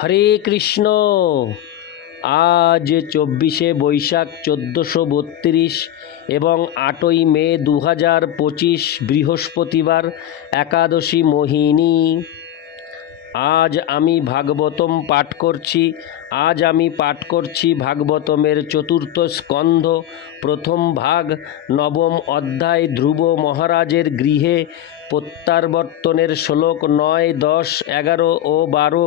হরে কৃষ্ণ। আজ চব্বিশে বৈশাখ চোদ্দোশো বত্রিশ এবং আটই মে দু হাজার পঁচিশ বৃহস্পতিবার একাদশী মোহিনী। আজ আমি ভাগবতম পাঠ করছি। আজ আমি পাঠ করছি ভাগবতমের চতুর্থ স্কন্ধ, প্রথম ভাগ, নবম অধ্যায় ধ্রুব মহারাজের গৃহে প্রত্যাবর্তনের শ্লোক নয়, দশ, এগারো ও বারো।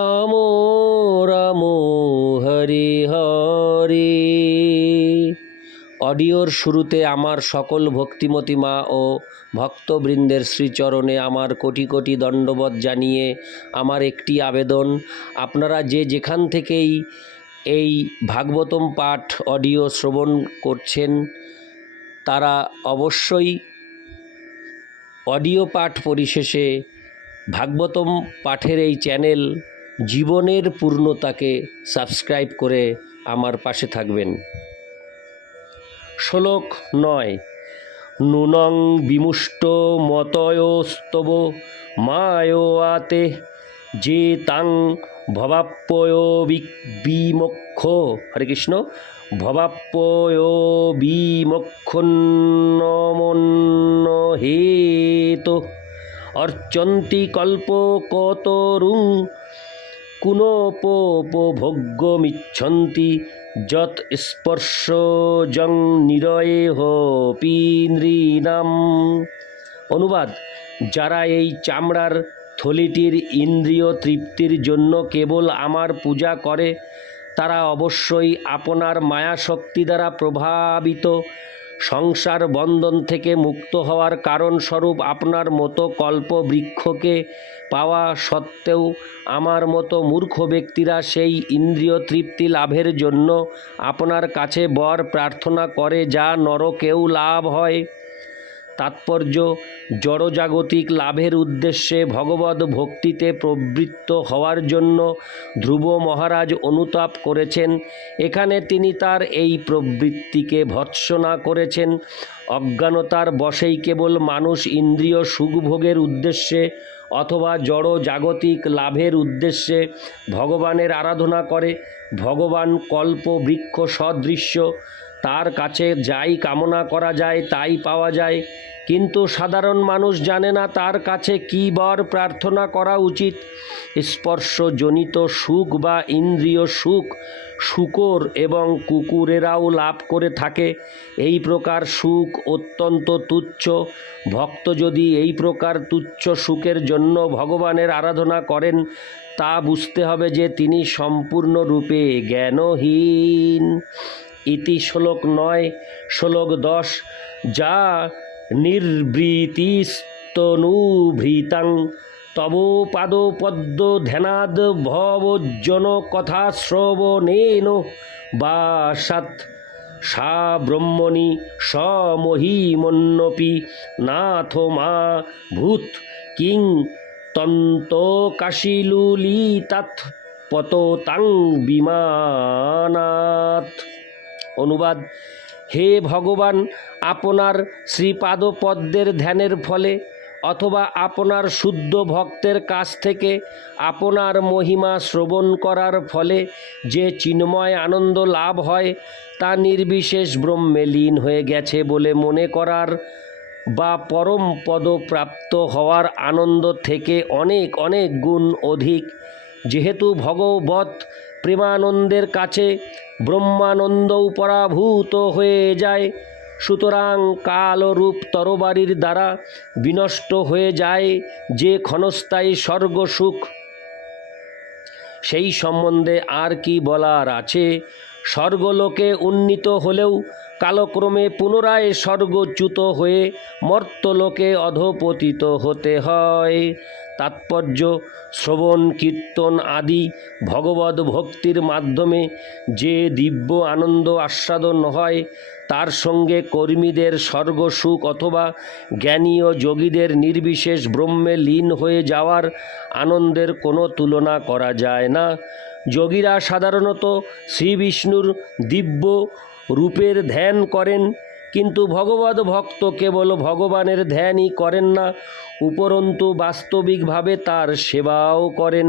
অডিওর শুরুতে আমার সকল ভক্তিমতী মা ও ভক্তবৃন্দের শ্রীচরণে আমার কোটি কোটি দণ্ডবত জানিয়ে আমার একটি আবেদন। আপনারা যে যেখান থেকেই এই ভাগবতম পাঠ অডিও শ্রবণ করছেন, তারা অবশ্যই অডিও পাঠ পরিশেষে ভাগবতম পাঠের এই চ্যানেল জীবনের পূর্ণতাকে সাবস্ক্রাইব করে আমার পাশে থাকবেন। শ্লোক নয়। নুনং বিমুষ্ট মতয়স্তব মায়োয়াতে যে তাং ভবাপ্পয় বিমক্ষ। হরে কৃষ্ণ। বিমক্ষন্নমন্ন হেত অর্চন্তি কল্প কতরুং। কুনোপভোগ্যমিচ্ছন্তি যৎ স্পর্শজং নিরয়ে অনুবাদ, যারা এই চামড়ার থলিটির ইন্দ্রিয় তৃপ্তির জন্য কেবল আমার পূজা করে, তারা অবশ্যই আপনার মায়াশক্তি দ্বারা প্রভাবিত। সংসার বন্ধন থেকে মুক্ত হওয়ার কারণস্বরূপ আপনার মতো কল্প বৃক্ষকে পাওয়া সত্ত্বেও আমার মতো মূর্খ ব্যক্তিরা সেই ইন্দ্রিয় তৃপ্তি লাভের জন্য আপনার কাছে বর প্রার্থনা করে যা নরকেও লাভ হয়। তাৎপর্য, জড়জাগতিক লাভের উদ্দেশ্যে ভগবত ভক্তিতে প্রবৃত্ত হওয়ার জন্য ধ্রুব মহারাজ অনুতাপ করেছেন। এখানে তিনি তার এই প্রবৃত্তিকে ভৎসনা করেছেন। অজ্ঞানতার বশেই কেবল মানুষ ইন্দ্রিয় সুখভোগের উদ্দেশ্যে অথবা জড় জাগতিক লাভের উদ্দেশ্যে ভগবানের আরাধনা করে। ভগবান কল্প, বৃক্ষ, সদৃশ্য, তার কাছে যাই কামনা করা যায়, তাই পাওয়া যায়। কিন্তু সাধারণ মানুষ জানে না তার কাছে কী বর প্রার্থনা করা উচিত। স্পর্শজনিত সুখ বা ইন্দ্রিয় সুখ, শুকর এবং কুকুরেরাও লাভ করে থাকে। এই প্রকার সুখ অত্যন্ত তুচ্ছ। ভক্ত যদি এই প্রকার তুচ্ছ সুখের জন্য ভগবানের আরাধনা করেন, তা বুঝতে হবে যে তিনি সম্পূর্ণরূপে জ্ঞানহীন। ইতি শ্লোক নয়, শ্লোক দশ, যা নির্বৃতিস্তনুভৃতাং তব পাদপদ্ম ধ্যানাদ ভবজন কথা শ্রবণেন বা সা ব্রহ্মণি সমহিমন্নপি নাথ মা ভূত কিং তন্তকাশিলুলিতাৎ পততাং বিমানাথ অনুবাদ হে ভগবান, আপনার শ্রীপাদপদ্মের ধ্যানের ফলে অথবা আপনার শুদ্ধ ভক্তের কাছ থেকে আপনার মহিমা শ্রবণ করার ফলে যে চিন্ময় আনন্দ লাভ হয়, তা নির্বিশেষ ব্রহ্মে লীন হয়ে গেছে বলে মনে করার বা পরম পদ প্রাপ্ত হওয়ার আনন্দ থেকে অনেক অনেক গুণ অধিক। যেহেতু ভগবত প্রেমানন্দের কাছে ব্রহ্মানন্দও পরাভূত হয়ে যায়। সুতরাং কাল ও রূপ তরবারির দ্বারা বিনষ্ট হয়ে যায় যে ক্ষণস্থায়ী স্বর্গসুখ সেই সম্বন্ধে আর কি বলার আছে? স্বর্গলোকে উন্নীত হলেও কালক্রমে পুনরায় স্বর্গচ্যুত হয়ে মর্তলোকে অধপতিত হতে হয়। তাৎপর্য, শ্রবণ, কীর্তন আদি ভগবদ ভক্তির মাধ্যমে যে দিব্য আনন্দ আস্বাদন হয়, তার সঙ্গে কর্মীদের স্বর্গসুখ অথবা জ্ঞানী ও যোগীদের নির্বিশেষ ব্রহ্মে লীন হয়ে যাওয়ার আনন্দের কোনো তুলনা করা যায় না। যোগীরা সাধারণত শ্রীবিষ্ণুর দিব্য রূপের ধ্যান করেন, কিন্তু ভগবত ভক্ত কেবল ভগবানের ধ্যানই করেন না উপরন্তু বাস্তবিকভাবে তার সেবাও করেন।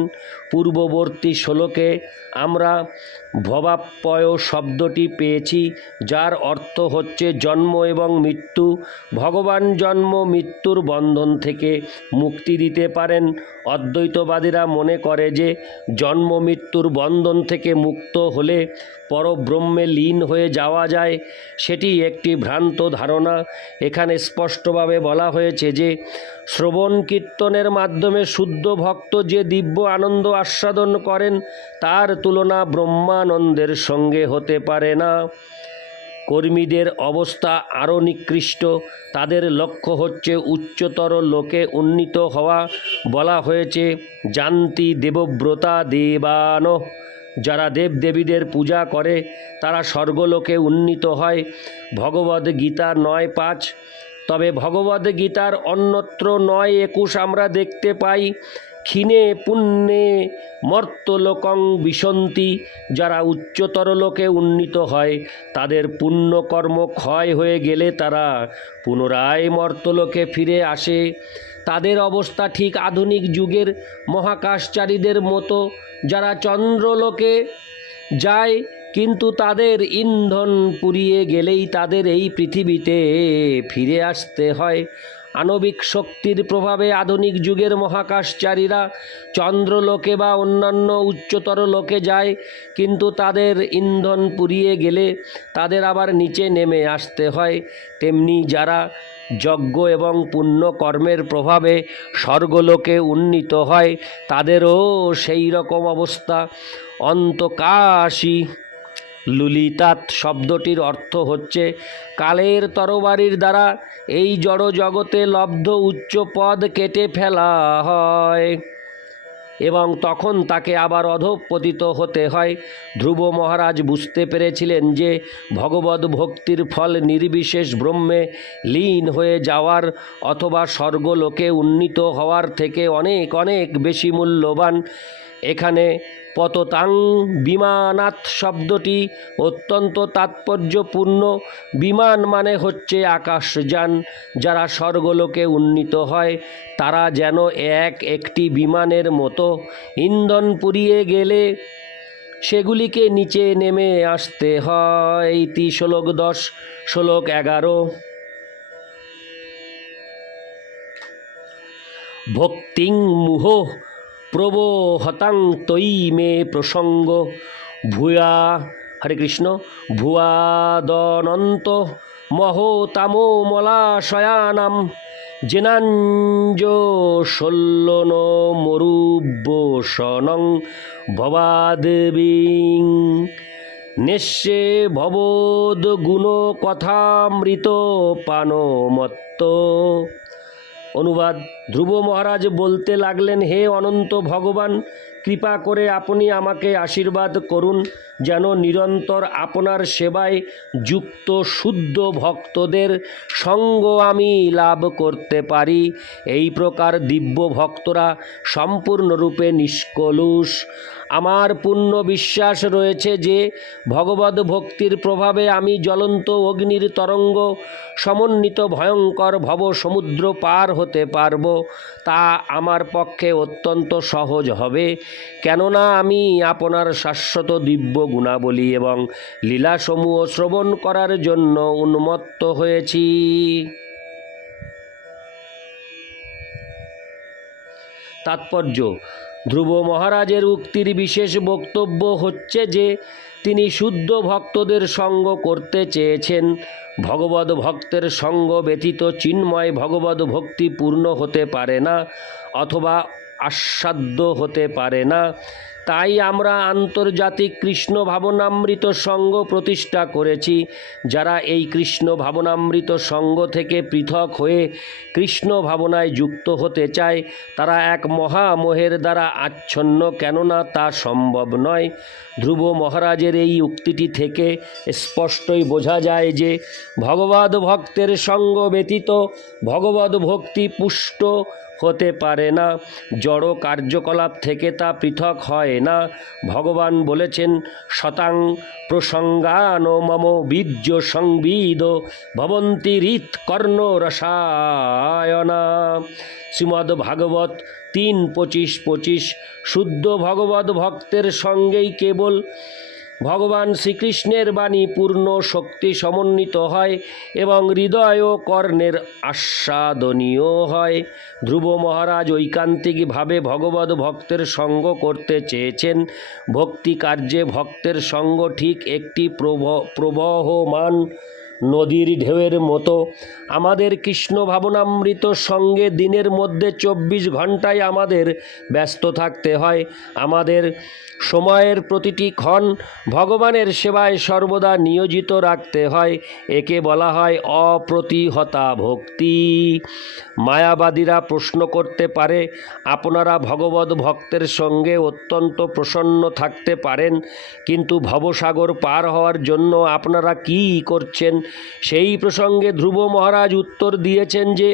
পূর্ববর্তী শ্লোকে আমরা ভবাপ্যয় শব্দটি পেয়েছি, যার অর্থ হচ্ছে জন্ম এবং মৃত্যু। ভগবান জন্ম, মৃত্যুর বন্ধন থেকে মুক্তি দিতে পারেন। অদ্বৈতবাদীরা মনে করে যে জন্ম, মৃত্যুর বন্ধন থেকে মুক্ত হলে পরব্রহ্মে লীন হয়ে যাওয়া যায়। সেটি একটি ভ্রান্ত ধারণা। এখানে স্পষ্টভাবে বলা হয়েছে যে শ্রবণ কীর্তনের মাধ্যমে শুদ্ধ ভক্ত যে দিব্য আনন্দ আস্বাদন করেন, তার তুলনা ব্রহ্মানন্দের সঙ্গে হতে পারে না। কর্মীদের অবস্থা আরও নিকৃষ্ট, তাদের লক্ষ্য হচ্ছে উচ্চতর লোকে উন্নীত হওয়া। বলা হয়েছে, জান্তি দেবব্রতা দেবান। যারা দেবদেবীদের পূজা করে, তারা স্বর্গলোকে উন্নীত হয়। ভগবদ গীতা নয় পাঁচ তবে ভগবদ গীতার অন্যত্র নয় একুশ আমরা দেখতে পাই, ক্ষীণে পুণ্যে মর্তলোকং বিসন্তি যারা উচ্চতর লোকে উন্নীত হয়, তাদের পুণ্যকর্ম ক্ষয় হয়ে গেলে তারা পুনরায় মর্তলোকে ফিরে আসে। তাদের অবস্থা ঠিক আধুনিক যুগের মহাকাশচারীদের মতো। যারা চন্দ্রলোকে যায় কিন্তু তাদের ইন্ধন পুড়িয়ে গেলেই তাদের এই পৃথিবীতে ফিরে আসতে হয়। আণবিক শক্তির প্রভাবে আধুনিক যুগের মহাকাশচারীরা চন্দ্রলোকে বা অন্যান্য উচ্চতর লোকে যায়, কিন্তু তাদের ইন্ধন পুড়িয়ে গেলে তাদের আবার নিচে নেমে আসতে হয়। তেমনি যারা যজ্ঞ এবং পুণ্য কর্মের প্রভাবে স্বর্গলোকে উন্নীত হয়, তাদেরও সেই রকম অবস্থা। অন্তকাশী লুলিতাত শব্দটির অর্থ হচ্ছে, কালের তরবারির দ্বারা এই জড় জগতে লব্ধ উচ্চ পদ কেটে ফেলা হয়। এবং তখন তাকে আবার অধঃপতিত হতে হয়। ধ্রুব মহারাজ বুঝতে পেরেছিলেন যে ভগবত ভক্তির ফল নির্বিশেষ ব্রহ্মে লীন হয়ে যাওয়ার অথবা স্বর্গলোকে উন্নীত হওয়ার থেকে অনেক অনেক বেশি মূল্যবান এখানে পততাং বিমানাত শব্দটি অত্যন্ত তাৎপর্যপূর্ণ। বিমান মানে হচ্ছে আকাশযান যারা স্বর্গলোকে উন্নীত হয়। তারা যেন এক একটি বিমানের মতো ইন্ধন পুড়িয়ে গেলে সেগুলিকে নিচে নেমে আসতে হয়। ইতি শ্লোক দশ, শ্লোক এগারো। ভক্তিং মুহ প্রবোহতাং তৈ মে প্রসঙ্গ। ভূয়া, হরে কৃষ্ণ। ভুয়াদনন্ত মহোতামো মলাশয়ানাম। জেনাঞ্জ শোল্লন মরুব্যসনং ভবাদেবীং। নেশ্যে ভবোদ গুণ কথামৃত পানমত্ত অনুবাদ। ধ্রুব মহারাজ বলতে লাগলেন, হে অনন্ত ভগবান, কৃপা করে আপনি আমাকে আশীর্বাদ করুন যেন নিরন্তর আপনার সেবায় যুক্ত শুদ্ধ ভক্তদের সঙ্গ আমি লাভ করতে পারি। এই প্রকার দিব্য ভক্তরা সম্পূর্ণরূপে নিষ্কলুষ। আমার পূর্ণ বিশ্বাস রয়েছে যে ভগবত ভক্তির প্রভাবে আমি জ্বলন্ত অগ্নির তরঙ্গ সমন্বিত ভয়ঙ্কর ভব সমুদ্র পার হতে পারব। তা আমার পক্ষে অত্যন্ত সহজ হবে। কেননা আমি আপনার শাশ্বত দিব্য গুণাবলী এবং লীলাসমূহ শ্রবণ করার জন্য উন্মত্ত হয়েছি। তাৎপর্য ধ্রুব মহারাজের উক্তির বিশেষ বক্তব্য হচ্ছে যে, তিনি শুদ্ধ ভক্তদের সঙ্গ করতে চেয়েছেন। ভগবত ভক্তের সঙ্গ ব্যতীত চিন্ময় ভগবত ভক্তি পূর্ণ হতে পারে না, অথবা আস্বাদ্য হতে পারে না। তাই আমরা আন্তর্জাতিক কৃষ্ণ ভাবনামৃত সঙ্গ প্রতিষ্ঠা করেছি। যারা এই কৃষ্ণ ভাবনামৃত সঙ্গ থেকে পৃথক হয়ে কৃষ্ণ ভাবনায় যুক্ত হতে চায়, তারা এক মহামোহের দ্বারা আচ্ছন্ন, কেননা তা সম্ভব নয়। ধ্রুব মহারাজের এই উক্তিটি থেকে স্পষ্টই বোঝা যায় যে, ভগবদ ভক্তের সঙ্গ ব্যতীত ভগবদ ভক্তি পুষ্ট হতে পারে না। জড় কার্যকলাপ থেকে তা পৃথক হয় না। ভগবান বলেছেন, শতাং প্রসঙ্গান মম বীর্য সংবিদ ভবন্তি হৃৎ কর্ণ রসায়না। শ্রীমদ্ ভাগবত তিন পঁচিশ পঁচিশ, শুদ্ধ ভগবত ভক্তের সঙ্গেই কেবল ভগবান শ্রীকৃষ্ণের বাণী পূর্ণ শক্তি সমন্বিত হয় এবং হৃদয় ও কর্ণের আস্বাদনীয় হয়। ধ্রুব মহারাজ ঐকান্তিকভাবে ভগবত ভক্তের সঙ্গ করতে চেয়েছেন। ভক্তি কার্যে ভক্তের সঙ্গ ঠিক একটি প্রব প্রবহমান নদীর ঢেউয়ের মতো। আমাদের কৃষ্ণ ভাবনামৃত সঙ্গে দিনের মধ্যে চব্বিশ ঘন্টায় আমাদের ব্যস্ত থাকতে হয়। আমাদের সময়ের প্রতিটি ক্ষণ ভগবানের সেবায় সর্বদা নিয়োজিত রাখতে হয়। একে বলা হয় অপ্রতিহতা ভক্তি। মায়াবাদীরা প্রশ্ন করতে পারে, আপনারা ভগবত ভক্তের সঙ্গে অত্যন্ত প্রসন্ন থাকতে পারেন, কিন্তু ভবসাগর পার হওয়ার জন্য আপনারা কী করছেন? সেই প্রসঙ্গে ধ্রুব মহারাজ উত্তর দিয়েছেন যে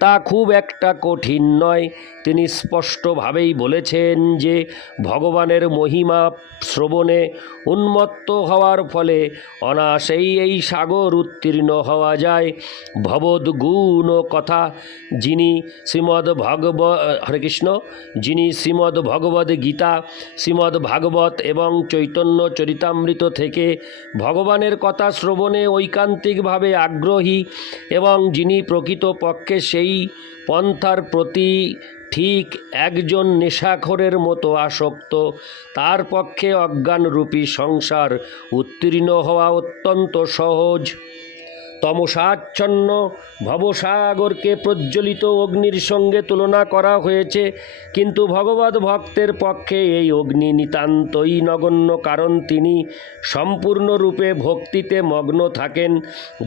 তা খুব একটা কঠিন নয়। তিনি স্পষ্টভাবেই বলেছেন যে, ভগবানের মহিমা শ্রবণে উন্মত্ত হওয়ার ফলে অনায়াসেই এই সাগর উত্তীর্ণ হওয়া যায়। ভবদ গুণ কথা, যিনি শ্রীমদ্ ভগব হরে কৃষ্ণ, যিনি শ্রীমদ্ ভগবদ গীতা, শ্রীমদ্ ভাগবত এবং চৈতন্য চরিতামৃত থেকে ভগবানের কথা শ্রবণে ঐকান্তিকভাবে আগ্রহী এবং যিনি প্রকৃতপক্ষে সেই পন্থার প্রতি ঠিক একজন নেশাখরের মতো আসক্ত, তার পক্ষে অজ্ঞানরূপী সংসার উত্তীর্ণ হওয়া অত্যন্ত সহজ। তমসাচ্ছন্ন ভবসাগরকে প্রজ্বলিত অগ্নির সঙ্গে তুলনা করা হয়েছে, কিন্তু ভগবত ভক্তের পক্ষে এই অগ্নি নিতান্তই নগণ্য, কারণ তিনি সম্পূর্ণরূপে ভক্তিতে মগ্ন থাকেন।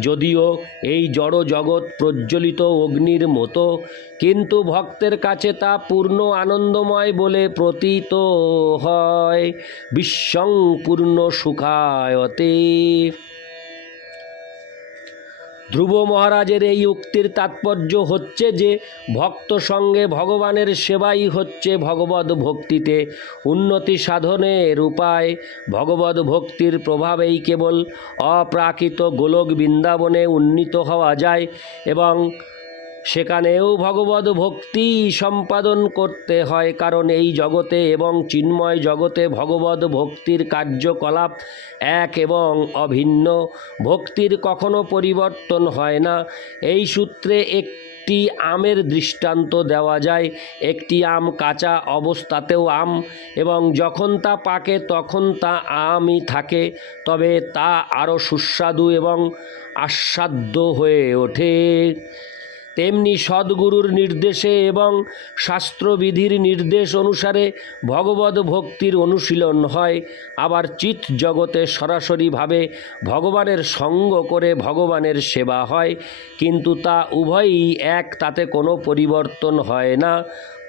যদিও এই জড় জগৎ প্রজ্বলিত অগ্নির মতো, কিন্তু ভক্তের কাছে তা পূর্ণ আনন্দময় বলে প্রতীত হয়। বিশ্বং পূর্ণ সুখায়তে। ধ্রুব মহারাজের এই উক্তির তাৎপর্য হচ্ছে যে, ভক্ত সঙ্গে ভগবানের সেবাই হচ্ছে ভগবত ভক্তিতে উন্নতি সাধনের উপায়। ভগবত ভক্তির প্রভাবেই কেবল অপ্রাকৃত গোলক বৃন্দাবনে উন্নীত হওয়া যায় এবং সেখানেও ভগবত ভক্তি সম্পাদন করতে হয়, কারণ এই জগতে এবং চিন্ময় জগতে ভগবত ভক্তির কার্যকলাপ এক এবং অভিন্ন। ভক্তির কখনো পরিবর্তন হয় না। এই সূত্রে এক একটি আমের দৃষ্টান্ত দেওয়া যায়। একটি আম কাঁচা অবস্থাতেও আম, এবং যখন তা পাকে তখন তা আমই থাকে, তবে তা আরও সুস্বাদু এবং আস্বাদ্য হয়ে ওঠে। তেমনি সদ্গুরুর নির্দেশে এবং শাস্ত্রবিধির নির্দেশ অনুসারে ভগবত ভক্তির অনুশীলন হয়। আবার চিত জগতে সরাসরিভাবে ভগবানের সঙ্গ করে ভগবানের সেবা হয়। কিন্তু তা উভয়ই এক, তাতে কোনো পরিবর্তন হয় না।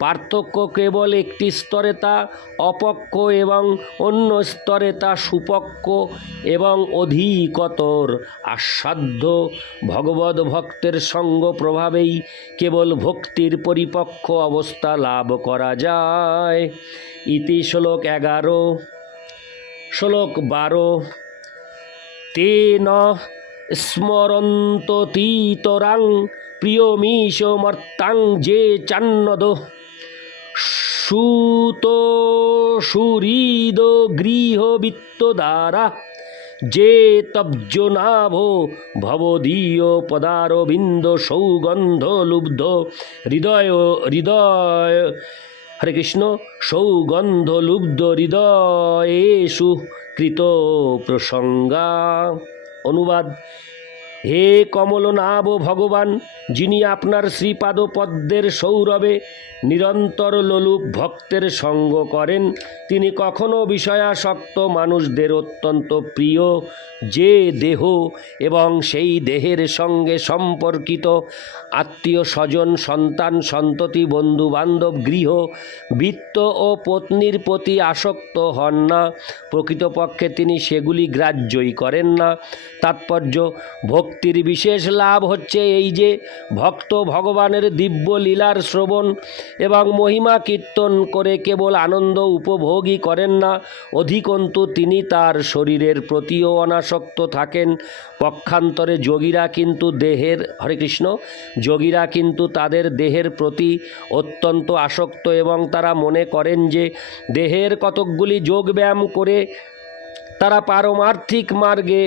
পার্থক্য কেবল একটি স্তরে তা অপক্ষ এবং অন্য স্তরে তা সুপক্ষ এবং অধিকতর আস্বাদ্য ভগবত ভক্তের সঙ্গ প্রভাবেই কেবল ভক্তির পরিপক্ষ অবস্থা লাভ করা যায়। ইতি শ্লোক এগারো। শ্লোক বারো। তেন স্মরন্ত তীতরাং প্রিয়মীশ মর্তাং যে চান্নদ সুত সুহৃদ গৃহ বিত্ত দ্বারা যে তব্জনাভ ভবদীয় পদারবিন্দ সৌগন্ধ লুব্ধ হৃদয় হৃদয়, হরে কৃষ্ণ, সৌগন্ধ লুব্ধ হৃদয়েষু কৃত প্রসঙ্গা। অনুবাদ হে কমলনাভ ভগবান, যিনি আপনার শ্রীপাদ পদ্মের সৌরভে নিরন্তর লোলুপ ভক্তের সঙ্গ করেন, তিনি কখনো বিষয়াসক্ত মানুষদের অত্যন্ত প্রিয়। যে দেহ এবং সেই দেহের সঙ্গে সম্পর্কিত আত্মীয় স্বজন, সন্তান, সন্ততি বন্ধু বান্ধব গৃহ, বৃত্ত ও পত্নীর প্রতি আসক্ত হন না। প্রকৃতপক্ষে তিনি সেগুলি গ্রাহ্যই করেন না। তাৎপর্য ভক্তির বিশেষ লাভ হচ্ছে এই যে ভক্ত ভগবানের দিব্য লীলার শ্রবণ এবং মহিমা কীর্তন করে কেবল আনন্দ উপভোগই করেন না, অধিকন্তু তিনি তার শরীরের প্রতিও অনাসক্ত থাকেন। পক্ষান্তরে যোগীরা কিন্তু দেহের, হরে কৃষ্ণ, যোগীরা কিন্তু তাদের দেহের প্রতি অত্যন্ত আসক্ত এবং তারা মনে করেন যে দেহের কতকগুলি যোগব্যায়াম করে তারা পারমার্থিক মার্গে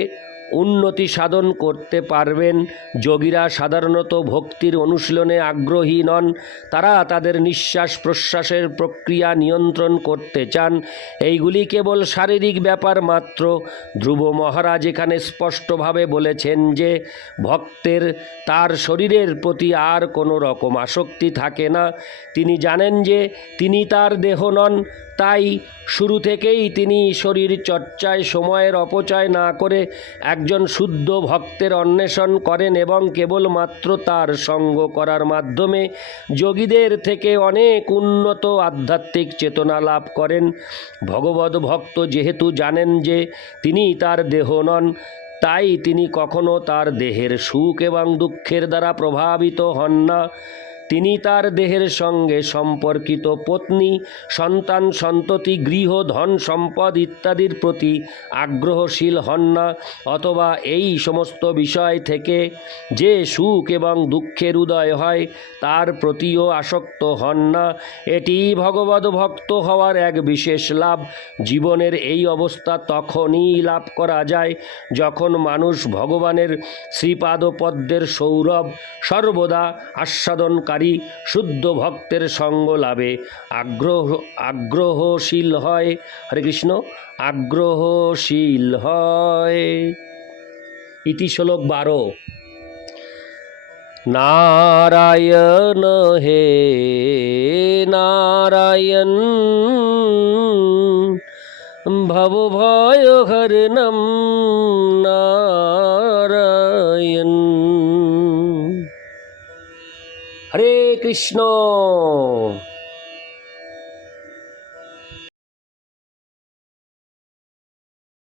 উন্নতি সাধন করতে পারবেন। যোগীরা সাধারণত ভক্তির অনুশীলনে আগ্রহী নন। তারা তাদের নিঃশ্বাস প্রশ্বাসের প্রক্রিয়া নিয়ন্ত্রণ করতে চান। এইগুলি কেবল শারীরিক ব্যাপার মাত্র। ধ্রুব মহারাজ এখানে স্পষ্টভাবে বলেছেন যে, ভক্তের, তার শরীরের প্রতি আর কোনো রকম আসক্তি থাকে না। তিনি জানেন যে, তিনি তার দেহ নন, তাই শুরু থেকেই তিনি শরীর চর্চায় সময়ের অপচয় না করে একজন শুদ্ধ ভক্তের অন্বেষণ করেন এবং কেবলমাত্র তার সঙ্গ করার মাধ্যমে যোগীদের থেকে অনেক উন্নত আধ্যাত্মিক চেতনা লাভ করেন। ভগবত ভক্ত যেহেতু জানেন যে তিনি তার দেহ নন, তাই তিনি কখনো তার দেহের সুখ এবং দুঃখের দ্বারা প্রভাবিত হন না। তিনি তার দেহের সঙ্গে সম্পর্কিত পত্নী, সন্তান, সন্ততি, গৃহ, ধন, সম্পদ ইত্যাদির প্রতি আগ্রহশীল হন না, অথবা এই সমস্ত বিষয় থেকে যে সুখ এবং দুঃখের উদয় হয়, তার প্রতিও আসক্ত হন না। এটি ভগবত ভক্ত হওয়ার এক বিশেষ লাভ। জীবনের এই অবস্থা তখনই লাভ করা যায় যখন মানুষ ভগবানের শ্রীপাদপদ্মের সৌরভ সর্বদা আস্বাদনকারী শুদ্ধ ভক্তের সঙ্গ লাভে। আগ্রহ, আগ্রহশীল হয়। হরে কৃষ্ণ, আগ্রহশীল হয়। ইতি শ্লোক বারো। নারায়ণ হে নারায়ণ, ভব ভয় কৃষ্ণ।